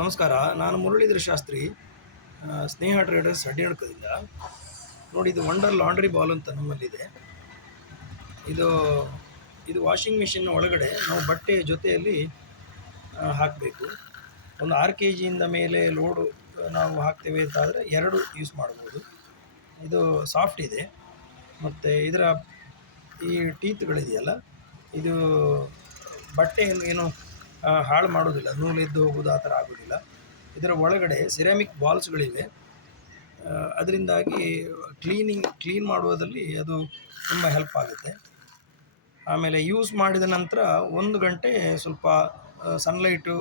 ನಮಸ್ಕಾರ. ನಾನು ಮುರಳೀಧರ ಶಾಸ್ತ್ರಿ, ಸ್ನೇಹ ಟ್ರೇಡರ್ಸ್ ಅಡ್ಡಿಯಡ್ಕದಿಂದ. ನೋಡಿ, ಇದು ವಂಡರ್ ಲಾಂಡ್ರಿ ಬಾಲ್ ಅಂತ ನಮ್ಮಲ್ಲಿದೆ. ಇದು ಇದು ವಾಷಿಂಗ್ ಮಿಷಿನ್ ಒಳಗಡೆ ನಾವು ಬಟ್ಟೆ ಜೊತೆಯಲ್ಲಿ ಹಾಕಬೇಕು. ಒಂದು 6 kg ಮೇಲೆ ಲೋಡು ನಾವು ಹಾಕ್ತೇವೆ ಅಂತಾದರೆ 2 ಯೂಸ್ ಮಾಡ್ಬೋದು. ಇದು ಸಾಫ್ಟ್ ಇದೆ ಮತ್ತು ಇದರ ಈ ಟೀತ್ಗಳಿದೆಯಲ್ಲ, ಇದು ಬಟ್ಟೆಯನ್ನು ಏನು ಹಾಳು ಮಾಡೋದಿಲ್ಲ, ನೂಲೆದ್ದು ಹೋಗೋದು ಆ ಥರ ಆಗೋದಿಲ್ಲ. ಇದರ ಒಳಗಡೆ ಸಿರಾಮಿಕ್ ಬಾಲ್ಸ್ಗಳಿವೆ. ಅದರಿಂದಾಗಿ ಕ್ಲೀನ್ ಮಾಡುವುದರಲ್ಲಿ ಅದು ತುಂಬ ಹೆಲ್ಪ್ ಆಗುತ್ತೆ. ಆಮೇಲೆ ಯೂಸ್ ಮಾಡಿದ ನಂತರ 1 ಗಂಟೆ ಸ್ವಲ್ಪ ಸನ್ಲೈಟು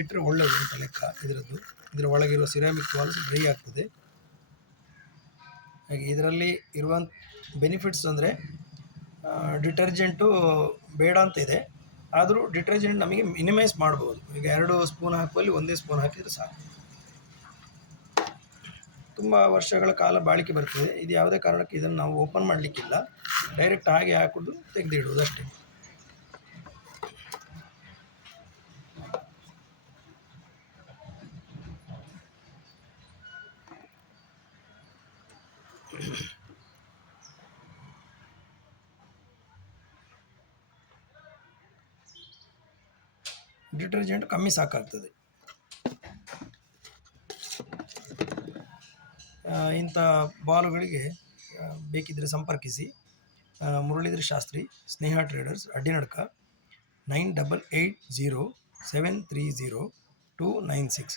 ಇಟ್ಟರೆ ಒಳ್ಳೆಯದು ಅಂತ ಲೆಕ್ಕ. ಇದರ ಒಳಗಿರುವ ಸಿರಾಮಿಕ್ ಬಾಲ್ಸ್ ಡ್ರೈ ಆಗ್ತದೆ. ಹಾಗೆ ಇದರಲ್ಲಿ ಇರುವಂಥ ಬೆನಿಫಿಟ್ಸ್ ಅಂದರೆ ಡಿಟರ್ಜೆಂಟು ಬೇಡ ಅಂತ ಇದೆ, ಆದರೂ ಡಿಟರ್ಜೆಂಟ್ ನಮಗೆ ಮಿನಿಮೈಸ್ ಮಾಡ್ಬೋದು. ಈಗ 2 ಸ್ಪೂನ್ ಹಾಕುವಲ್ಲಿ 1 ಸ್ಪೂನ್ ಹಾಕಿದರೆ ಸಾಕು. ತುಂಬ ವರ್ಷಗಳ ಕಾಲ ಬಾಳಿಕೆ ಬರ್ತದೆ. ಇದು ಯಾವುದೇ ಕಾರಣಕ್ಕೆ ಇದನ್ನು ನಾವು ಓಪನ್ ಮಾಡಲಿಕ್ಕಿಲ್ಲ, ಡೈರೆಕ್ಟ್ ಹಾಗೆ ಹಾಕೋದು, ತೆಗೆದಿಡುವುದು ಅಷ್ಟೇ. ಡಿಟರ್ಜೆಂಟ್ ಕಮ್ಮಿ ಸಾಕಾಗ್ತದೆ. ಇಂಥ ಬಾಲುಗಳಿಗೆ ಬೇಕಿದ್ದರೆ ಸಂಪರ್ಕಿಸಿ. Muralidhara Shastri, Sneha traders, Addinadka, 9880730296.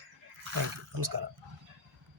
Thank you. ನಮಸ್ಕಾರ.